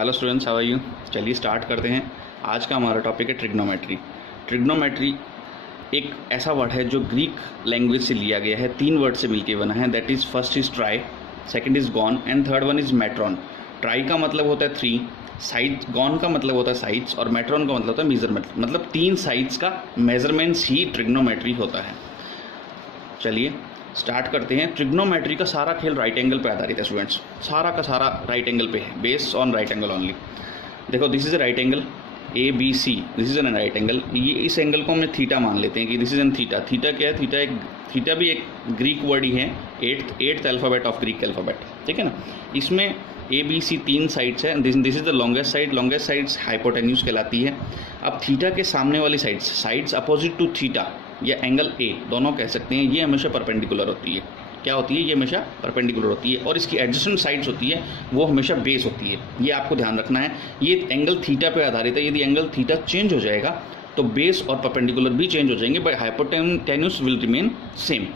Hello students, how are you. चलिए start करते हैं। आज का हमारा टॉपिक है ट्रिग्नोमेट्री। ट्रिग्नोमेट्री एक ऐसा वर्ड है जो ग्रीक लैंग्वेज से लिया गया है, 3 वर्ड से मिलके बना है। That is first is tri, second is gon and third one is metron. Tri का मतलब होता है 3 साइड, गॉन का मतलब होता है साइड्स और मेट्रॉन का मतलब होता है मेजरमेंट। मतलब 3 साइड्स का मेजरमेंट्स ही ट्रिग्नोमेट्री होता है। चलिए स्टार्ट करते हैं। ट्रिग्नोमेट्री का सारा खेल राइट एंगल पे आधारित है स्टूडेंट्स, सारा का सारा राइट एंगल पे है, based on right angle only. देखो this is a right angle A B C, this is an right angle. ये इस एंगल को हमने थीटा मान लेते हैं कि this is N theta. Theta क्या है? थीटा भी एक ग्रीक वर्ड ही है, eighth alphabet of Greek alphabet, ठीक है ना। इसमें ए बी सी 3 साइड्स है। This is the longest side, longest sides hypotenuse कहलाती है। अब थीटा के सामने वाली साइड्स अपोजिट टू थीटा या एंगल ए दोनों कह सकते हैं, ये हमेशा परपेंडिकुलर होती है। क्या होती है? ये हमेशा परपेंडिकुलर होती है। और इसकी एडजेसेंट साइड्स होती है वो हमेशा बेस होती है। ये आपको ध्यान रखना है। ये एंगल थीटा पे आधारित है। यदि एंगल थीटा चेंज हो जाएगा तो बेस और परपेंडिकुलर भी चेंज हो जाएंगे, but hypotenuse will remain same.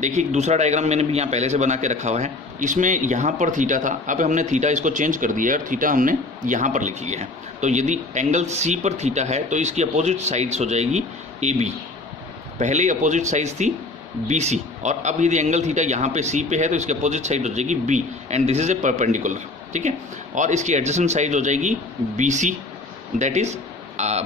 देखिए दूसरा डायग्राम मैंने भी यहाँ पहले से बना के रखा हुआ है। इसमें यहाँ पर थीटा था, अब हमने थीटा इसको चेंज कर दिया है और थीटा हमने यहाँ पर लिख लिया है। तो यदि एंगल सी पर थीटा है तो इसकी अपोजिट साइड्स हो जाएगी ए बी। पहले ही अपोजिट साइड्स थी बी सी, और अब यदि एंगल थीटा यहाँ पे सी पे है तो इसकी अपोजिट साइड हो जाएगी B, and this is a perpendicular, ठीक है। और इसकी एडजेसेंट साइड हो जाएगी B C, that is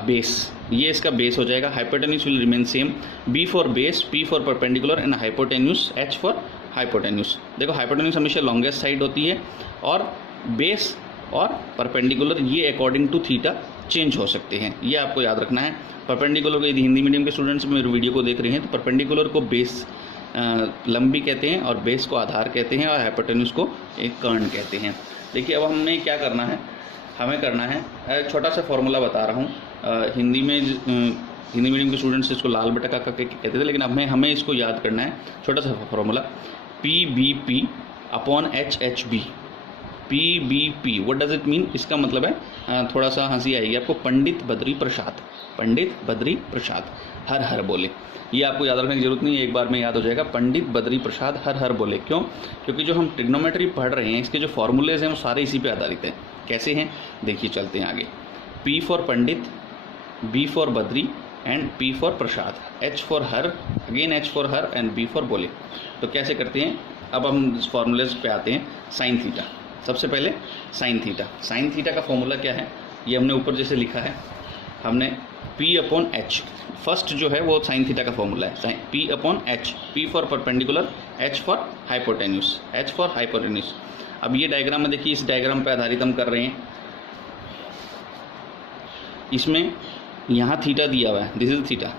base. ये इसका बेस हो जाएगा। Hypotenuse will remain same, B for base, P for perpendicular and hypotenuse H for hypotenuse. देखो हाइपोटेन्यूज हमेशा लॉन्गेस्ट साइड होती है और बेस और परपेंडिकुलर ये अकॉर्डिंग टू थीटा चेंज हो सकते हैं, ये आपको याद रखना है। परपेंडिकुलर को यदि हिंदी मीडियम के स्टूडेंट्स मेरे वीडियो को देख रहे हैं तो परपेंडिकुलर को बेस लंबी कहते हैं और बेस को आधार कहते हैं और हाइपोटेन्यूज को एक कर्ण कहते हैं। देखिए अब हमें क्या करना है, हमें करना है छोटा सा फॉर्मूला बता रहा हूँ। हिंदी मीडियम के स्टूडेंट्स इसको लाल बटा का कहते थे, लेकिन अब हमें इसको याद करना है। छोटा सा formula P B P upon H H B. P B P what does it mean? इसका मतलब है थोड़ा सा हंसी आएगी आपको, पंडित बद्री प्रसाद। पंडित बद्री प्रसाद हर हर बोले। ये आपको याद रखने की जरूरत नहीं है, एक बार में याद हो जाएगा। पंडित बद्री प्रसाद हर हर बोले। क्यों? क्योंकि जो हम ट्रिग्नोमेट्री पढ़ रहे हैं इसके जो फॉर्मूलेज हैं वो सारे इसी पे आधारित हैं। कैसे हैं देखिए, चलते हैं आगे। P for Pandit, B for Badri and P for Prasad, H for her, again H for her and B for बोले। तो कैसे करते हैं? अब हम इस फॉर्मूलेज पे आते हैं। साइन थीटा, सबसे पहले साइन थीटा। साइन थीटा का फॉर्मूला क्या है? ये हमने ऊपर जैसे लिखा है, हमने P अपॉन एच, फर्स्ट जो है वो साइन थीटा का फॉर्मूला है, P upon H. P for perpendicular, H for hypotenuse, H for hypotenuse. अब ये डायग्राम में देखिए, इस डायग्राम पे आधारित हम कर रहे हैं। इसमें यहाँ थीटा दिया हुआ है, दिस इज थीटा,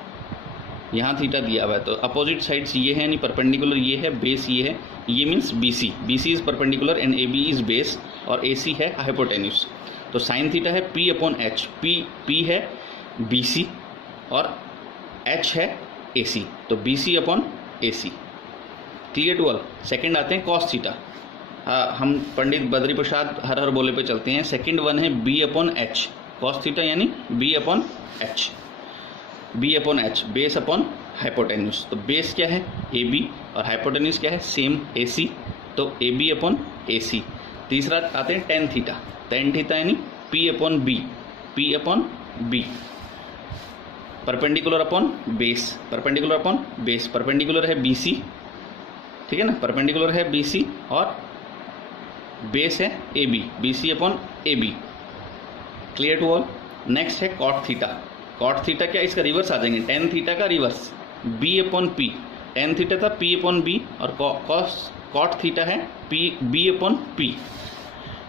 यहाँ थीटा दिया हुआ है। तो अपोजिट साइड्स ये है, यानी परपेंडिकुलर ये है, बेस ये है, ये means B C. B C is perpendicular and A B is base और ए सी है हाइपोटेन्यूज। तो साइन थीटा है P अपॉन एच। P है बी सी और H है ए सी, तो B C upon A C. Clear to all. Second आते हैं कॉस थीटा। हम पंडित बद्री प्रसाद हर हर बोले पे चलते हैं। सेकंड वन है B upon H. Cos theta यानी B upon H, B upon H, base upon hypotenuse. तो बेस क्या है? AB और हाइपोटेन्यूज क्या है? सेम AC, तो AB अपॉन AC। तीसरा आते हैं टेन थीटा। टेन थीटा यानी P upon B, P upon B। Perpendicular upon base, perpendicular upon base. Perpendicular है BC, ठीक है ना, परपेंडिकुलर है BC और बेस है AB, BC upon AB। Clear to all. Next है कॉट थीटा। कॉट थीटा क्या? इसका रिवर्स आ जाएंगे, टेन थीटा का रिवर्स, B upon P। Tan theta था P अपॉन B और कॉट थीटा है B upon P,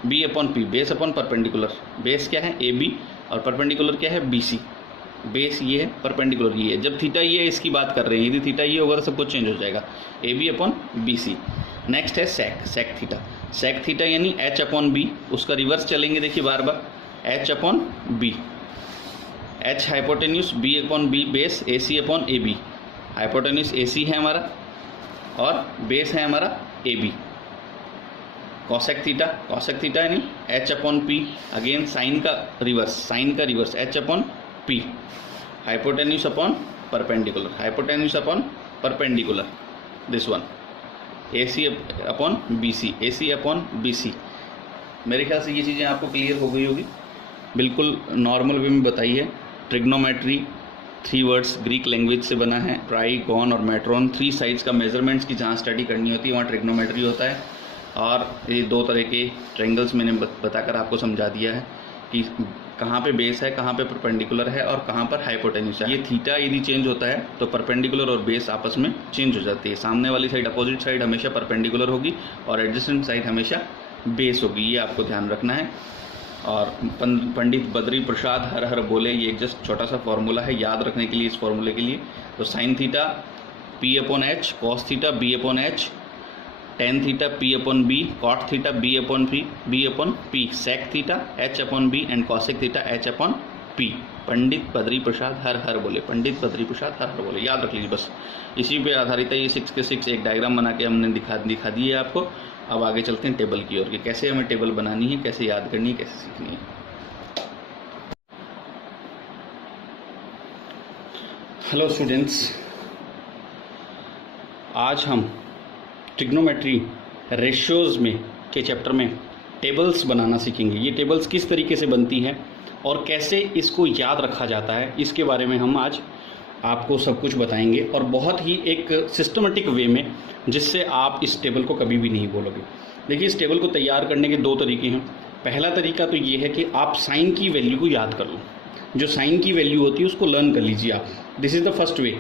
B upon P, base upon perpendicular. Base क्या है? AB और परपेंडिकुलर क्या है? BC। बेस ये है, परपेंडिकुलर ये है। जब थीटा ये है इसकी बात कर रहे हैं, यदि थीटा ये होगा तो सब कुछ चेंज हो जाएगा, AB अपॉन BC। नेक्स्ट है सेक थीटा। सेक थीटा यानी H अपॉन B, उसका रिवर्स चलेंगे देखिए बार बार, H upon B। H hypotenuse, B upon B base, AC upon AB। Hypotenuse AC है हमारा और बेस है हमारा AB। कॉसेक थीटा यानी H upon P, again sine का reverse H upon P। Hypotenuse upon perpendicular, this one AC upon BC, AC upon BC। मेरे ख्याल से ये चीज़ें आपको क्लियर हो गई होगी, बिल्कुल नॉर्मल वे में बताई है। ट्रिग्नोमेट्री 3 वर्ड्स ग्रीक लैंग्वेज से बना है, ट्राई, गॉन और मेट्रॉन। 3 साइड्स का मेजरमेंट्स की जहाँ स्टडी करनी होती है वहाँ ट्रिग्नोमेट्री होता है। और ये 2 तरह के ट्रायंगल्स मैंने बताकर आपको समझा दिया है कि कहाँ पे बेस है, कहाँ पे परपेंडिकुलर है और कहाँ पर हाइपोटेन्यूस है। ये थीटा यदि चेंज होता है तो परपेंडिकुलर और बेस आपस में चेंज हो जाती है। सामने वाली साइड, अपोजिट साइड हमेशा परपेंडिकुलर होगी और एडजेसेंट साइड हमेशा बेस होगी, ये आपको ध्यान रखना है। और पंडित बद्री प्रसाद हर हर बोले, ये एक जस्ट छोटा सा फॉर्मूला है याद रखने के लिए, इस फॉर्मूले के लिए। तो sine theta P/H, cos theta B/H, tan theta P/B, cot theta B/P, sec theta H/B and cosec theta H/P। Pandit Badri Prasad हर हर बोले, पंडित बद्री प्रसाद हर हर बोले, याद रख लीजिए बस। इसी पे आधारित है ये 6 के 6 एक डायग्राम बना के हमने दिखा दिए आपको। अब आगे चलते हैं टेबल की ओर कि कैसे हमें टेबल बनानी है, कैसे याद करनी है, कैसे सीखनी है। हेलो स्टूडेंट्स, आज हम ट्रिग्नोमेट्री रेशियोज में के चैप्टर में टेबल्स बनाना सीखेंगे। ये टेबल्स किस तरीके से बनती हैं और कैसे इसको याद रखा जाता है, इसके बारे में हम आज आपको सब कुछ बताएंगे और बहुत ही एक सिस्टमेटिक वे में, जिससे आप इस टेबल को कभी भी नहीं बोलोगे। देखिए, इस टेबल को तैयार करने के 2 तरीके हैं। पहला तरीका तो ये है कि आप साइन की वैल्यू को याद कर लो। जो साइन की वैल्यू होती है उसको लर्न कर लीजिए आप। This is the first way,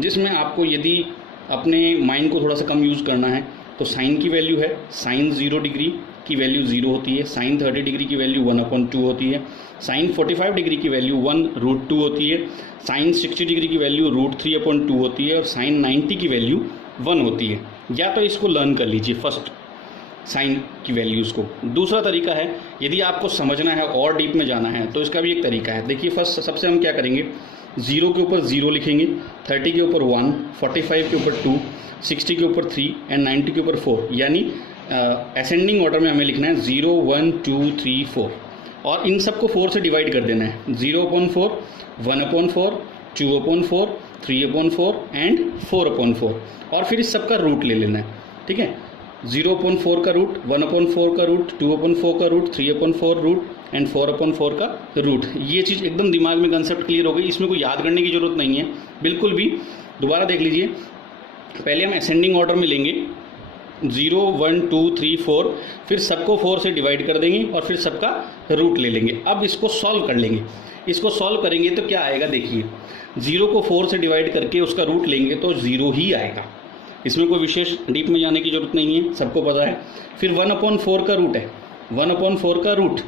जिसमें आपको यदि अपने माइंड को थोड़ा सा कम यूज़ करना है तो साइन की वैल्यू है, साइन 0 डिग्री की वैल्यू 0 होती है, साइन 30 डिग्री की वैल्यू 1/2 होती है, साइन 45 डिग्री की वैल्यू 1√2 होती है, साइन 60 डिग्री की वैल्यू √3/2 होती है और साइन 90 की वैल्यू 1 होती है। या तो इसको लर्न कर लीजिए फर्स्ट साइन की वैल्यूज़ को। दूसरा तरीका है, यदि आपको समझना है और डीप में जाना है तो इसका भी एक तरीका है। देखिए, फर्स्ट सबसे हम क्या करेंगे, 0 के ऊपर 0 लिखेंगे, 30 के ऊपर 1, 45 के ऊपर 2, 60 के ऊपर 3 एंड 90 के ऊपर 4। यानी असेंडिंग ऑर्डर में हमें लिखना है 0, 1, 2, 3, 4 और इन सबको 4 से डिवाइड कर देना है। 0/4, 1/4, 2/4, 3/4 एंड 4/4 और फिर इस सबका रूट ले लेना है। ठीक है, 0/4 का रूट, 1/4 का रूट, 2/4 का रूट, 3/4 रूट एंड 4/4 का रूट। ये चीज़ एकदम दिमाग में कंसेप्ट क्लियर हो गई, इसमें कोई याद करने की ज़रूरत नहीं है बिल्कुल भी। दोबारा देख लीजिए, पहले हम असेंडिंग ऑर्डर में लेंगे 0, 1, 2, 3, 4, फिर सबको 4 से डिवाइड कर देंगे और फिर सबका रूट ले लेंगे। अब इसको सॉल्व कर लेंगे। इसको सॉल्व करेंगे तो क्या आएगा, देखिए 0 को 4 से डिवाइड करके उसका रूट लेंगे तो 0 ही आएगा। इसमें कोई विशेष डीप में जाने की जरूरत नहीं है, सबको पता है। फिर 1/4 का रूट है, 1/4 का रूट,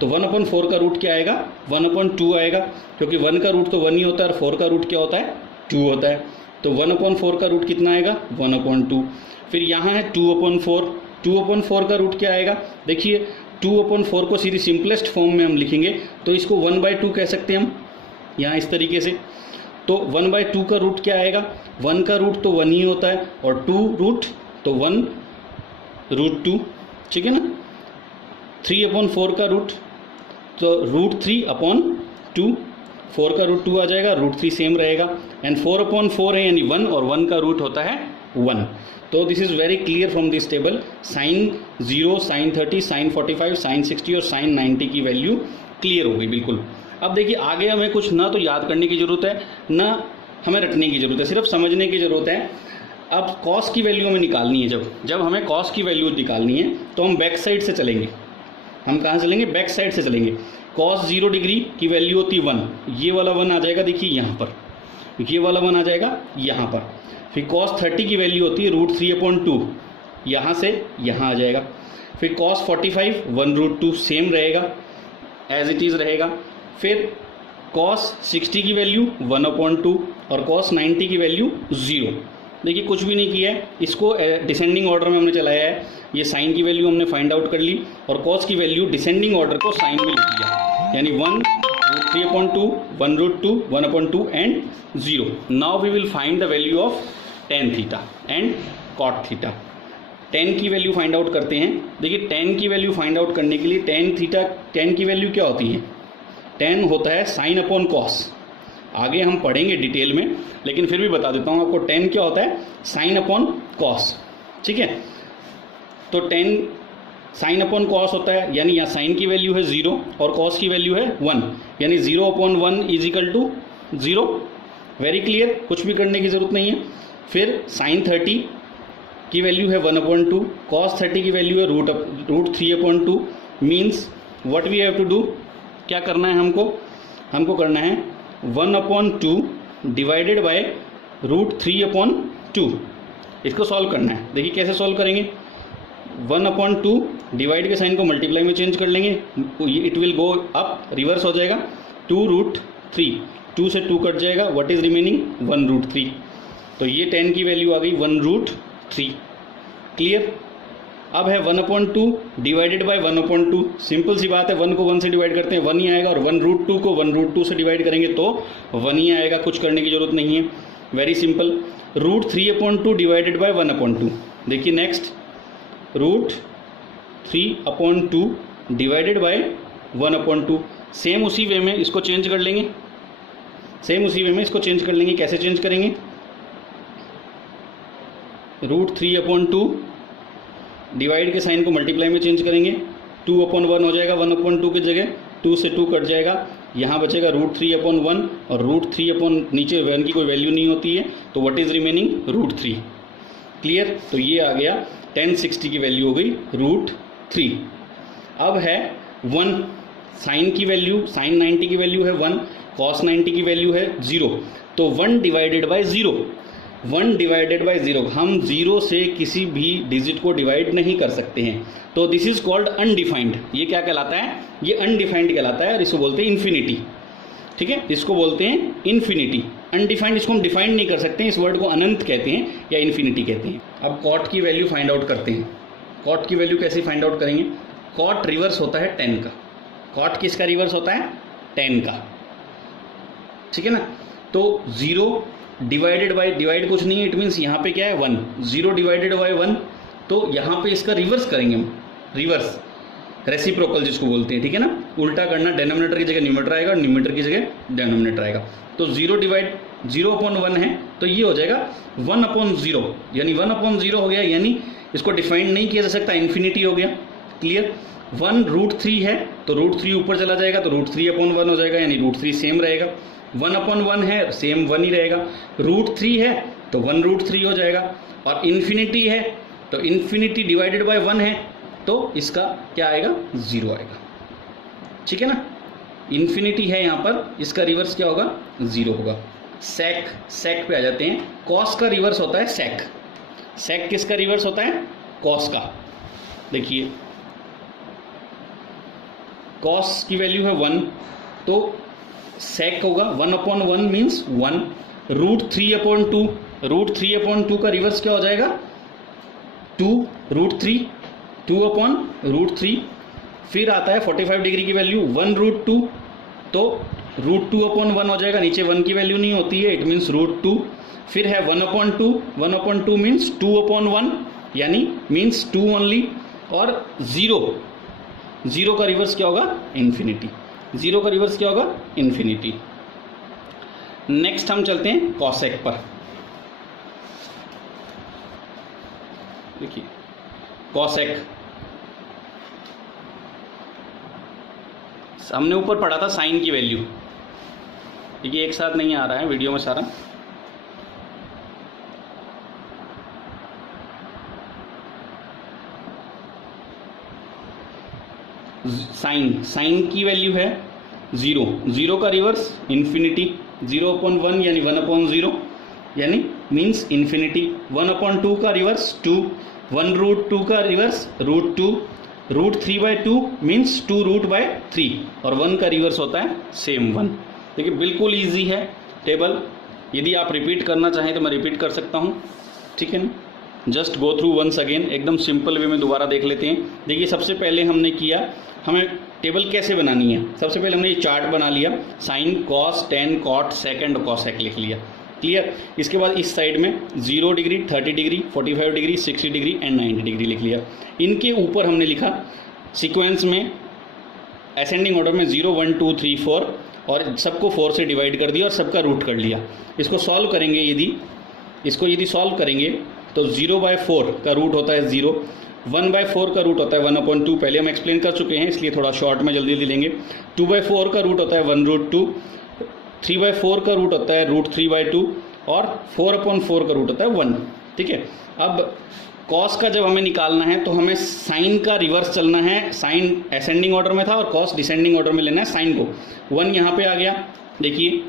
तो 1/4 का रूट क्या आएगा, 1/2 आएगा, क्योंकि 1 का रूट तो 1 ही होता है और 4 का रूट क्या होता है, 2 होता है। तो 1/4 का रूट कितना आएगा, 1/2। फिर यहाँ है 2/4, 2/4 का रूट क्या आएगा, देखिए 2/4 को सीधी सिंपलेस्ट फॉर्म में हम लिखेंगे तो इसको 1/2 कह सकते हैं हम यहाँ इस तरीके से। तो 1/2 का रूट क्या आएगा, 1 का रूट तो 1 ही होता है और 2 रूट तो 1√2, ठीक है ना। 3/4 का रूट तो √3/2, 4 का रूट 2 आ जाएगा, √3 सेम रहेगा एंड 4/4 है यानी 1 और 1 का रूट होता है 1। तो this is very clear from this table. Sine 0, sine 30, sine 45, sine 60 और साइन 90 की वैल्यू क्लियर हो गई बिल्कुल। अब देखिए, आगे हमें कुछ ना तो याद करने की ज़रूरत है ना हमें रटने की ज़रूरत है, सिर्फ समझने की ज़रूरत है। अब कॉस की वैल्यू हमें निकालनी है। जब हमें कॉस की वैल्यू निकालनी है तो हम बैक साइड से चलेंगे। हम कहाँ चलेंगे, बैक साइड से चलेंगे। कॉस 0 डिग्री की वैल्यू होती 1, ये वाला 1 आ जाएगा, देखिए यहाँ पर, ये वाला 1 आ जाएगा यहाँ पर। फिर कॉस 30 की वैल्यू होती है √3/2, यहाँ से यहाँ आ जाएगा। फिर कॉस 45 1√2 सेम रहेगा, एज इट इज़ रहेगा। फिर कॉस 60 की वैल्यू 1/2 और कॉस 90 की वैल्यू 0। देखिए, कुछ भी नहीं किया है, इसको डिसेंडिंग ऑर्डर में हमने चलाया है। ये साइन की वैल्यू हमने फाइंड आउट कर ली और कॉस की वैल्यू डिसेंडिंग ऑर्डर को साइन में लिख दिया, यानी 1√3/2, 1√2, 1/2 एंड 0। Now we will find the value of tan theta and cot theta. tan की वैल्यू फाइंड आउट करते हैं। देखिए, tan की वैल्यू फाइंड आउट करने के लिए tan की वैल्यू क्या होती है, tan होता है sin/cos। आगे हम पढ़ेंगे डिटेल में, लेकिन फिर भी बता देता हूँ आपको, tan क्या होता है, sin/cos, ठीक है। तो tan साइन अपॉन कॉस होता है, यानी यहाँ साइन की वैल्यू है 0 और कॉस की वैल्यू है 1, यानी 0 अपॉन 1 is equal to 0। Very clear, कुछ भी करने की ज़रूरत नहीं है। फिर साइन 30 की वैल्यू है 1/2, कॉस 30 की वैल्यू है root 3/2। Means what we have to do, क्या करना है हमको करना है 1/2 डिवाइडेड बाय रूट 3/2। इसको सॉल्व करना है। देखिए कैसे सॉल्व करेंगे, 1/2 डिवाइड के साइन को मल्टीप्लाई में चेंज कर लेंगे, it will go up, reverse हो जाएगा 2√3, 2 से 2 कट जाएगा, व्हाट इज रिमेनिंग 1√3। तो ये 10 की वैल्यू आ गई 1√3। क्लियर। अब है 1/2 डिवाइडेड बाय 1/2, सिंपल सी बात है, 1 को 1 से डिवाइड करते हैं 1 ही आएगा, और 1√2 को 1√2 से डिवाइड करेंगे तो 1 ही आएगा, कुछ करने की जरूरत नहीं है, very simple. Root 3/2 divided by 1/2, देखिए next root 3/2 divided by 1/2। Same उसी वे में इसको चेंज कर लेंगे, कैसे चेंज करेंगे, रूट 3/2 डिवाइड के साइन को मल्टीप्लाई में चेंज करेंगे, 2/1 हो जाएगा, 1/2 की जगह 2 से 2 कट जाएगा, यहाँ बचेगा रूट 3/1, और रूट 3 नीचे 1 की कोई वैल्यू नहीं होती है, तो what is remaining root 3। Clear. तो ये आ गया 1060 की वैल्यू हो गई रूट 3। अब है 1, साइन की वैल्यू, साइन 90 की वैल्यू है 1, कॉस 90 की वैल्यू है 0, तो 1 डिवाइडेड बाय 0, 1 डिवाइडेड बाय 0, हम 0 से किसी भी डिजिट को डिवाइड नहीं कर सकते हैं, तो दिस इज कॉल्ड अनडिफाइंड। ये क्या कहलाता है, ये अनडिफाइंड कहलाता है, और इसको बोलते हैं इन्फिनिटी। ठीक है, इसको बोलते हैं इन्फिनिटी। अनडिफाइंड, इसको हम डिफाइन नहीं कर सकते हैं, इस वर्ड को अनंत कहते हैं या इन्फिनिटी कहते हैं। अब कॉट की वैल्यू फाइंड आउट करते हैं। कॉट की वैल्यू कैसे फाइंड आउट करेंगे, कॉट रिवर्स होता है 10 का, कॉट किसका रिवर्स होता है 10 का, ठीक है ना। तो 0 डिवाइडेड बाय, डिवाइड कुछ नहीं है, इट मीन्स यहाँ पे क्या है 1, 0 डिवाइडेड बाय 1, तो यहाँ पे इसका रिवर्स करेंगे हम, रिवर्स रेसिप्रोकल जिसको बोलते हैं, ठीक है ना। उल्टा करना, डेनोमिनेटर की जगह न्यूमरेटर आएगा और न्यूमरेटर की जगह डेनोमिनेटर आएगा। तो 0/1 है, तो ये हो जाएगा 1/0, यानी 1/0 हो गया, यानी इसको डिफाइन नहीं किया जा सकता, इन्फिनिटी हो गया। क्लियर। 1√3 है, तो √3 ऊपर चला जाएगा, तो √3/1 हो जाएगा, यानी √3 सेम रहेगा। 1/1 है, सेम 1 ही रहेगा। √3 है तो 1√3 हो जाएगा, और इन्फिनिटी है तो इन्फिनिटी डिवाइडेड बाय 1 है, तो इसका क्या आएगा 0 आएगा, ठीक है ना। इन्फिनिटी है यहाँ पर, इसका रिवर्स क्या होगा 0 होगा। सेक पे आ जाते हैं। कॉस का रिवर्स होता है सेक किसका रिवर्स होता है, कॉस का। देखिए कॉस की वैल्यू है 1, तो सेक होगा 1/1 मीन्स 1, √3/2, √3/2 का रिवर्स क्या हो जाएगा 2, √3, 2/√3। फिर आता है 45 डिग्री की वैल्यू 1√2, तो √2/1 हो जाएगा, नीचे 1 की वैल्यू नहीं होती है, इट मीन्स √2। फिर है 1/2, 1/2 मीन्स 2/1, यानी मीन्स 2 ओनली, और 0 का रिवर्स क्या होगा इन्फिनिटी, 0 का रिवर्स क्या होगा इन्फिनिटी। नेक्स्ट हम चलते हैं कॉसेक पर। देखिए कॉसेक, हमने ऊपर पढ़ा था साइन की वैल्यू, देखिए एक साथ नहीं आ रहा है वीडियो में सारा। साइन की वैल्यू है 0 का रिवर्स इन्फिनिटी, 0/1 यानी 1/0, यानी मीन्स इन्फिनिटी। 1/2 का रिवर्स 2, 1√2 का रिवर्स √2, √3/2 मीन्स 2√3, और 1 का रिवर्स होता है सेम 1। देखिए बिल्कुल ईजी है टेबल, यदि आप रिपीट करना चाहें तो मैं रिपीट कर सकता हूँ, ठीक है ना। Just go through once again, एकदम सिंपल वे में दोबारा देख लेते हैं। देखिए सबसे पहले हमने किया, हमें टेबल कैसे बनानी है, सबसे पहले हमने ये चार्ट बना लिया, sine cos tan cot second cosec लिख लिया। क्लियर। इसके बाद इस साइड में 0 degree, 30 degree, 45 degree, 60 degree and 90 degree लिख लिया। इनके ऊपर हमने लिखा सीक्वेंस में असेंडिंग ऑर्डर में 0 1 2 3 4, और सबको 4 से डिवाइड कर दिया और सबका रूट कर लिया। इसको सॉल्व करेंगे, यदि सॉल्व करेंगे तो 0/4 का रूट होता है 0, 1/4 का रूट होता है 1/2, पहले हम एक्सप्लेन कर चुके हैं इसलिए थोड़ा शॉर्ट में जल्दी जल्दी लेंगे। 2/4 का रूट होता है 1√2, 3/4 का रूट होता है √3/2 और 4/4 का रूट होता है 1। ठीक है, अब कॉस का जब हमें निकालना है तो हमें साइन का रिवर्स चलना है। साइन असेंडिंग ऑर्डर में था और कॉस डिसेंडिंग ऑर्डर में लेना है साइन को। 1 यहाँ पे आ गया, देखिए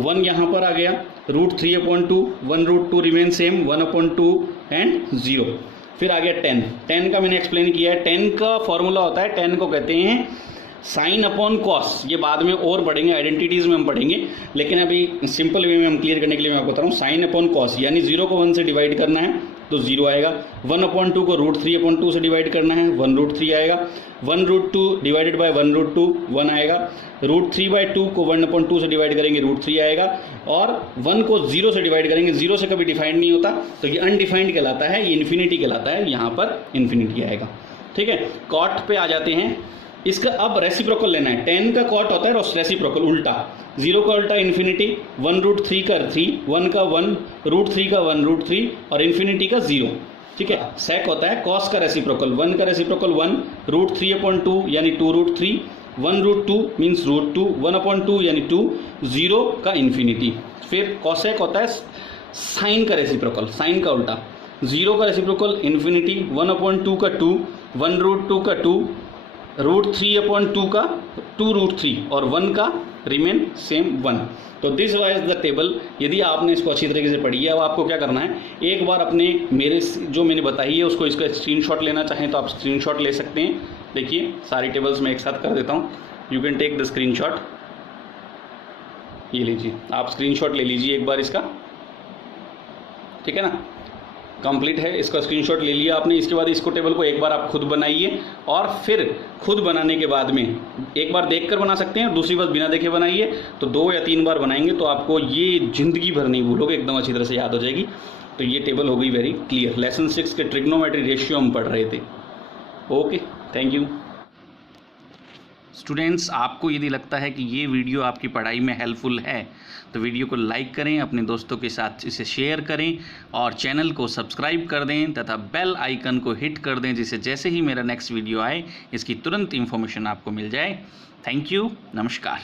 1 यहाँ पर आ गया, √3/2, 1√2 रिमेन सेम, 1/2 एंड 0। फिर आ गया 10। 10 का मैंने एक्सप्लेन किया है। 10 का फॉर्मूला होता है, 10 को कहते हैं साइन अपॉन कॉस। ये बाद में और पढ़ेंगे, आइडेंटिटीज़ में हम पढ़ेंगे, लेकिन अभी सिंपल वे में हम क्लियर करने के लिए मैं आपको बता रहा हूँ। साइन अपॉन कॉस यानी 0 को 1 से डिवाइड करना है तो 0 आएगा। 1/2 को √3/2 से डिवाइड करना है, 1√3 आएगा। 1√2 डिवाइडेड बाय 1√2 1 आएगा। √3/2 को 1/2 से डिवाइड करेंगे √3 आएगा। और 1 को 0 से डिवाइड करेंगे, 0 से कभी डिफाइंड नहीं होता तो ये अनडिफाइंड कहलाता है, ये इन्फिनिटी कहलाता है, यहाँ पर इन्फिनिटी आएगा। ठीक है, कॉट पे आ जाते हैं। इसका अब रेसिप्रोकल लेना है। 10 का कॉट होता है रेसिप्रोकल, उल्टा। 0 का उल्टा इन्फिनिटी, 1√3 का 3, 1 का 1, √3 का 1√3 और इन्फिनिटी का 0। ठीक है, सेक होता है कॉस का रेसिप्रोकल। 1 का रेसिप्रोकल 1, √3/2 यानी 2√3, 1√2 मीन्स √2, 1/2 यानी 2, 0 का इन्फिनिटी। फिर कॉसेक होता है साइन का रेसिप्रोकल, साइन का उल्टा। 0 का रेसिप्रोकल इन्फिनिटी, 1/2 का 2, 1√2 का 2, √3/2 का 2√3 और 1 का रिमेन सेम 1। तो दिस वाइज द टेबल। यदि आपने इसको अच्छी तरीके से पढ़ी है, अब आपको क्या करना है, एक बार अपने मेरे जो मैंने बताई है उसको इसका स्क्रीनशॉट लेना चाहें तो आप स्क्रीनशॉट ले सकते हैं। देखिए सारी टेबल्स मैं एक साथ कर देता हूँ। You can take the screenshot. ये लीजिए, आप स्क्रीनशॉट ले लीजिए एक बार इसका, ठीक है ना। कंप्लीट है, इसका स्क्रीनशॉट ले लिया आपने। इसके बाद इसको टेबल को एक बार आप खुद बनाइए और फिर खुद बनाने के बाद में एक बार देखकर बना सकते हैं, दूसरी बार बिना देखे बनाइए। तो 2 या 3 बार बनाएंगे तो आपको ये जिंदगी भर नहीं भूलोगे, एकदम अच्छी तरह से याद हो जाएगी। तो ये टेबल हो गई वेरी क्लियर। लेसन 6 के ट्रिग्नोमेट्री रेशियो हम पढ़ रहे थे। Okay, thank you. स्टूडेंट्स, आपको यदि लगता है कि ये वीडियो आपकी पढ़ाई में हेल्पफुल है तो वीडियो को लाइक करें, अपने दोस्तों के साथ इसे शेयर करें और चैनल को सब्सक्राइब कर दें तथा बेल आइकन को हिट कर दें, जिससे जैसे ही मेरा नेक्स्ट वीडियो आए इसकी तुरंत इन्फॉर्मेशन आपको मिल जाए। थैंक यू, नमस्कार।